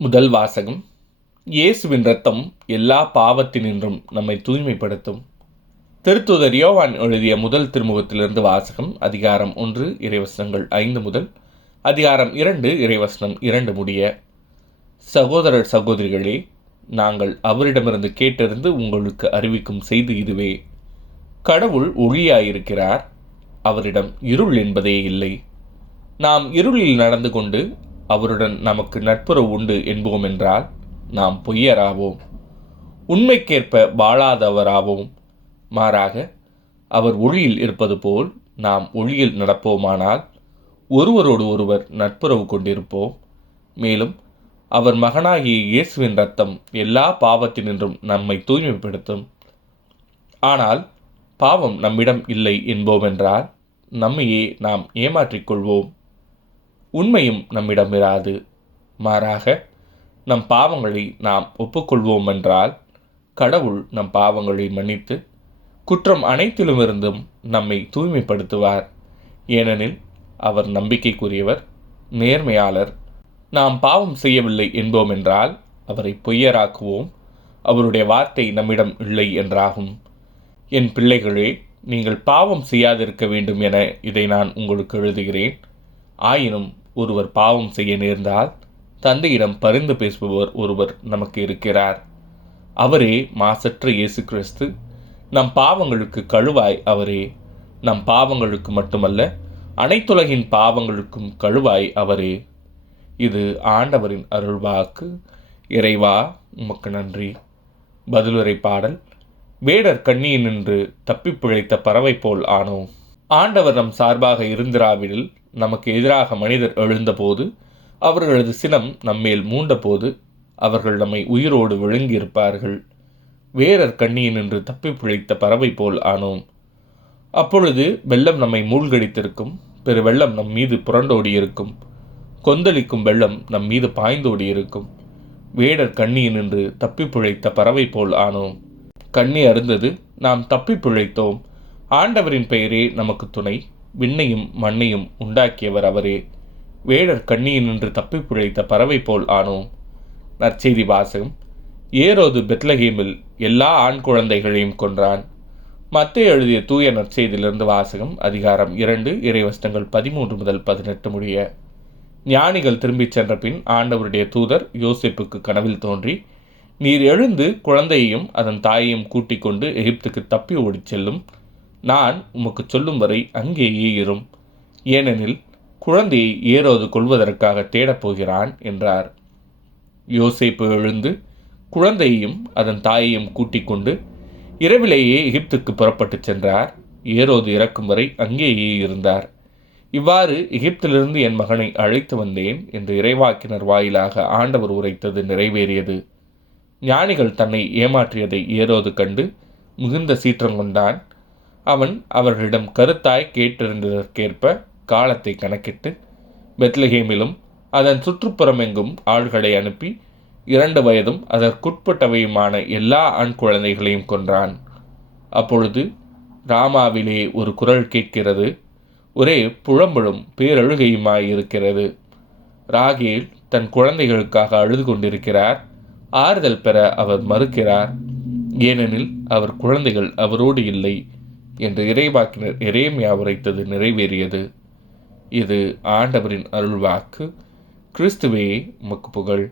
முதல் வாசகம். இயேசுவின் இரத்தம் எல்லா பாவத்தினின்றும் நம்மை தூய்மைப்படுத்தும். திருத்தூதர் யோவான் எழுதிய முதல் திருமுகத்திலிருந்து வாசகம். அதிகாரம் 1 இறைவசனங்கள் 5 முதல் அதிகாரம் 2 இறைவசனம் 2 முடிய. சகோதரர் சகோதரிகளே, நாங்கள் அவரிடமிருந்து கேட்டறிந்து உங்களுக்கு அறிவிக்கும் செய்தி இதுவே: கடவுள் ஒளியாயிருக்கிறார், அவரிடம் இருள் என்பதே இல்லை. நாம் இருளில் நடந்து கொண்டு அவருடன் நமக்கு நட்புறவு உண்டு என்போம் என்றால் நாம் பொய்யராவோம், உண்மைக்கேற்ப வாழாதவராவோம். மாறாக அவர் ஒளியில் இருப்பது போல் நாம் ஒளியில் நடப்போமானால் ஒருவரோடு ஒருவர் நட்புறவு கொண்டிருப்போம். மேலும் அவர் மகனாகிய இயேசுவின் இரத்தம் எல்லா பாவத்தினின்றும் நம்மை தூய்மைப்படுத்தும். ஆனால் பாவம் நம்மிடம் இல்லை என்போமென்றால் நம்மையே நாம் ஏமாற்றிக் கொள்வோம், உண்மையும் நம்மிடம் இராது. மாறாக நம் பாவங்களை நாம் ஒப்புக்கொள்வோம் என்றால் கடவுள் நம் பாவங்களை மன்னித்து குற்றம் அனைத்திலுமிருந்தும் நம்மை தூய்மைப்படுத்துவார். ஏனெனில் அவர் நம்பிக்கைக்குரியவர், நேர்மையாளர். நாம் பாவம் செய்யவில்லை என்போம் என்றால் அவரை பொய்யராக்குவோம், அவருடைய வார்த்தை நம்மிடம் இல்லை என்றாகும். என் பிள்ளைகளே, நீங்கள் பாவம் செய்யாதிருக்க வேண்டும் என இதை நான் உங்களுக்கு எழுதுகிறேன். ஆயினும் ஒருவர் பாவம் செய்ய நேர்ந்தால் தந்தையிடம் பரிந்து பேசுபவர் ஒருவர் நமக்கு இருக்கிறார். அவரே மாசற்ற இயேசு கிறிஸ்து. நம் பாவங்களுக்கு கழுவாய் அவரே. நம் பாவங்களுக்கு மட்டுமல்ல, அனைத்துலகின் பாவங்களுக்கும் கழுவாய் அவரே. இது ஆண்டவரின் அருள்வாக்கு. இறைவா, உமக்கு நன்றி. பதிலுரை பாடல். வேடர் கண்ணியினின்று தப்பி பிழைத்த பறவை போல் ஆனோம். ஆண்டவர் நம் சார்பாக இருந்திராவிடில் நமக்கு எதிராக மனிதர் எழுந்தபோது, அவர்களது சினம் நம்மேல் மூண்டபோது அவர்கள் நம்மை உயிரோடு விழுங்கியிருப்பார்கள். வேடர் கண்ணியினின்று தப்பி பிழைத்த பறவை போல் ஆனோம். அப்பொழுது வெள்ளம் நம்மை மூழ்கடித்திருக்கும், பெரு வெள்ளம் நம் மீது புரண்டோடியிருக்கும், கொந்தளிக்கும் வெள்ளம் நம் மீது பாய்ந்தோடியிருக்கும். வேடர் கண்ணியினின்று தப்பி பிழைத்த பறவை போல் ஆனோம். கண்ணி அருந்தது, நாம் தப்பி பிழைத்தோம். ஆண்டவரின் பெயரே நமக்கு துணை. விண்ணையும் மண்ணையும் உண்டாக்கியவர் அவரே. வேடர் கண்ணியினின்று தப்பி பிழைத்த பறவை போல் ஆனோம். நற்செய்தி வாசகம். ஏரோது பெத்லகேமில் எல்லா ஆண் குழந்தைகளையும் கொன்றான். மத்தேயு எழுதிய தூய நற்செய்தியிலிருந்து வாசகம். அதிகாரம் 2 இறைவசனங்கள் 13 முதல் 18 முடிய. ஞானிகள் திரும்பிச் சென்ற பின் ஆண்டவருடைய தூதர் யோசேப்புக்கு கனவில் தோன்றி, நீர் எழுந்து குழந்தையையும் அதன் தாயையும் கூட்டிக் கொண்டு எகிப்துக்கு தப்பி ஓடிச் செல்லும். நான் உமக்கு சொல்லும் வரை அங்கேயே இரும். ஏனெனில் குழந்தையை ஏரோது கொல்வதற்காக தேடப்போகிறான் என்றார். யோசேப்பு எழுந்து குழந்தையையும் அதன் தாயையும் கூட்டிக் கொண்டு இரவிலேயே எகிப்துக்கு புறப்பட்டு சென்றார். ஏரோது இறக்கும் வரை அங்கேயே இருந்தார். இவ்வாறு எகிப்திலிருந்து என் மகனை அழைத்து வந்தேன் என்று இறைவாக்கினர் வாயிலாக ஆண்டவர் உரைத்தது நிறைவேறியது. ஞானிகள் தன்னை ஏமாற்றியதை ஏரோது கண்டு மிகுந்த சீற்றம் கொண்டான். அவன் அவர்களிடம் கருத்தாய் கேட்டிருந்ததற்கேற்ப காலத்தை கணக்கிட்டு பெத்லகேமிலும் அதன் சுற்றுப்புறமெங்கும் ஆள்களை அனுப்பி 2 வயதும் அதற்குட்பட்டவையுமான எல்லா ஆண் குழந்தைகளையும் கொன்றான். அப்பொழுது ராமாவிலே ஒரு குரல் கேட்கிறது, ஒரே புலம்பலும் பேரழுகையுமாயிருக்கிறது. ராகேல் தன் குழந்தைகளுக்காக அழுது கொண்டிருக்கிறார். ஆறுதல் பெற அவர் மறுக்கிறார், ஏனெனில் அவர் குழந்தைகள் அவரோடு இல்லை என்று இறைவாக்கினர் எரேமியா உரைத்தது நிறைவேறியது. இது ஆண்டவரின் அருள்வாக்கு. கிறிஸ்துவே, உமக்கு புகழ்.